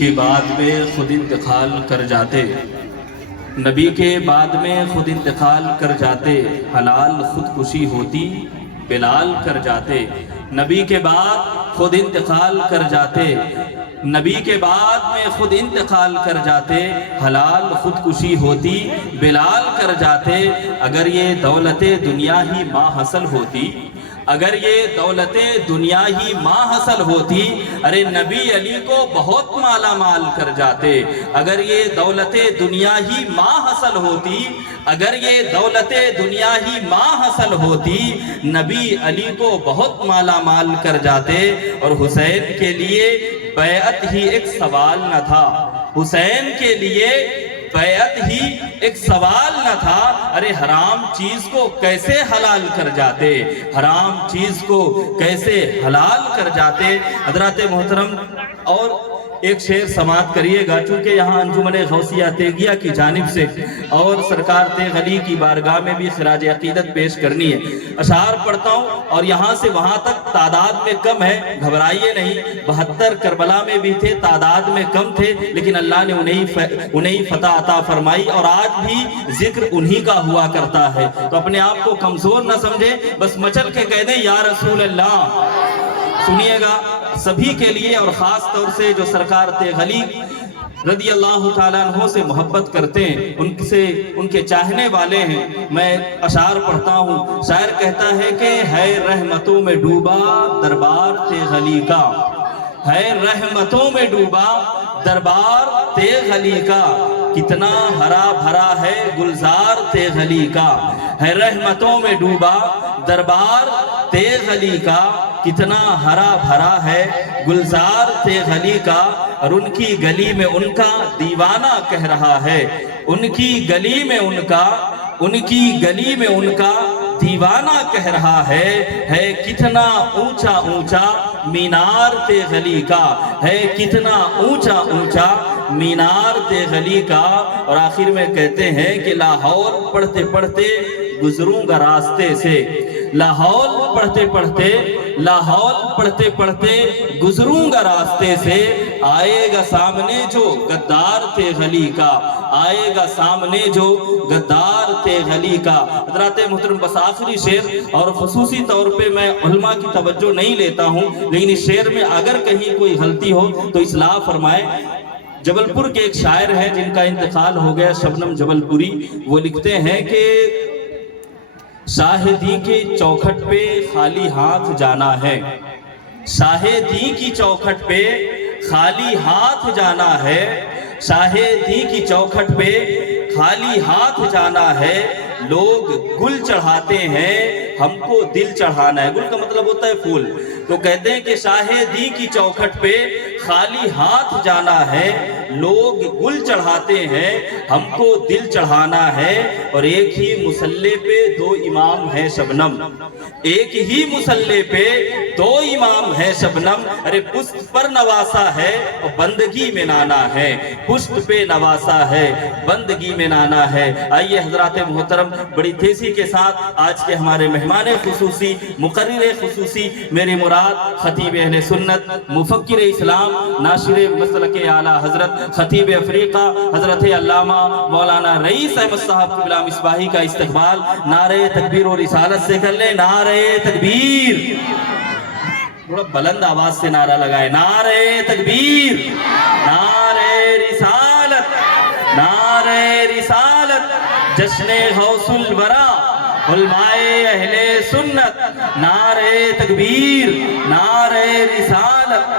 کے بعد میں خود انتقال کر جاتے، نبی کے بعد میں خود انتقال کر جاتے، حلال خودکشی ہوتی بلال کر جاتے۔ نبی کے بعد خود انتقال کر جاتے، نبی کے بعد میں خود انتقال کر جاتے، حلال خودکشی ہوتی بلال کر جاتے۔ اگر یہ دولت دنیا ہی ما حاصل ہوتی، اگر یہ دولت دنیا ہی ماں حاصل ہوتی، ارے نبی علی کو بہت مالا مال کر جاتے۔ اگر یہ دولت دنیا ہی ماں حاصل ہوتی، اگر یہ دولت دنیا ہی ماں حاصل ہوتی، نبی علی کو بہت مالا مال کر جاتے۔ اور حسین کے لیے بیعت ہی ایک سوال نہ تھا، حسین کے لیے بیعت ہی ایک سوال نہ تھا۔ ارے حرام چیز کو کیسے حلال کر جاتے، حرام چیز کو کیسے حلال کر جاتے۔ حضرات محترم، اور ایک شعر سماعت کریے گا، چونکہ یہاں انجمن غوثیہ تیغیہ کی جانب سے اور سرکار تیغ علی کی بارگاہ میں بھی خراج عقیدت پیش کرنی ہے۔ اشعار پڑھتا ہوں اور یہاں سے وہاں تک تعداد میں کم ہے، گھبرائیے نہیں۔ 72 کربلا میں بھی تھے، تعداد میں کم تھے، لیکن اللہ نے انہیں فتح عطا فرمائی، اور آج بھی ذکر انہی کا ہوا کرتا ہے۔ تو اپنے آپ کو کمزور نہ سمجھے، بس مچل کے کہہ دیں یا رسول اللہ۔ سنیے گا سبھی کے لیے، اور خاص طور سے جو سرکار تیغ علی رضی اللہ تعالیٰ عنہ سے محبت کرتے ہیں، ان کے چاہنے والے ہیں، میں اشعار پڑھتا ہوں۔ شاعر کہتا ہے کہ ہے رحمتوں میں ڈوبا دربار تیغ علی کا، ہے رحمتوں میں ڈوبا دربار تیغ علی کا، کتنا ہرا بھرا ہے گلزار تیغ علی کا۔ ہے رحمتوں میں ڈوبا دربار تیغ علی کا، کتنا ہرا بھرا ہے گلزار تیغ علی کا۔ اور ان کی گلی میں ان کا دیوانہ کہہ رہا ہے، ان کی گلی میں ان کا، ان کی گلی میں ان کا دیوانہ کہہ رہا ہے کتنا اونچا اونچا مینار تیغ علی کا، ہے کتنا اونچا اونچا مینار تیغ علی کا۔ اور آخر میں کہتے ہیں کہ لاہور پڑھتے پڑھتے گزروں گا راستے سے، لاہور پڑھتے پڑھتے، لاہور پڑھتے پڑھتے گزروں گا راستے سے، آئے گا سامنے جو غدار تیغ علی کا، آئے گا سامنے جو غدار تیغ علی کا۔ حضرات محترم، بس آخری شعر، اور خصوصی طور پہ میں علماء کی توجہ نہیں لیتا ہوں، لیکن اس شعر میں اگر کہیں کوئی غلطی ہو تو اصلاح فرمائے۔ جبل پور کے ایک شاعر ہیں جن کا انتقال ہو گیا، شبنم جبل پوری، وہ لکھتے ہیں کہ شاہدی کے چوکھٹ پہ خالی ہاتھ جانا ہے، شاہدی کی چوکھٹ پہ خالی ہاتھ جانا ہے، شاہدی کی چوکھٹ پہ خالی ہاتھ جانا ہے، لوگ گل چڑھاتے ہیں ہم کو دل چڑھانا ہے۔ گل کا مطلب ہوتا ہے پھول، تو کہتے ہیں کہ شاہدی کی چوکھٹ پہ خالی ہاتھ جانا ہے، لوگ گل چڑھاتے ہیں ہم کو دل چڑھانا ہے۔ اور ایک ہی مسلح پہ دو امام ہے شبنم، ایک ہی مسلح پہ دو امام ہے شبنم، ارے پشت پر نواسا ہے اور بندگی میں نانا ہے، پشت پہ نواسا ہے بندگی میں نانا ہے۔ آئیے حضرات محترم، بڑی تیزی کے ساتھ آج کے ہمارے مہمان خصوصی، مقرر خصوصی، میرے مراد خطیب اہل سنت، مفکر اسلام، ناشر مسلک اعلیٰ حضرت خطیب افریقہ حضرت علامہ مولانا رئیس احمد صاحب قبلہ مصباحی کا استقبال نعرہ تکبیر و رسالت سے کر لیں۔ نعرہ تکبیر، تھوڑا بلند آواز سے نعرہ لگائے، نعرہ تکبیر، نعرہ رسالت، نعرہ رسالت، جشن غوث الورا علماء اہل سنت، نعرہ تکبیر، نعرہ رسالت۔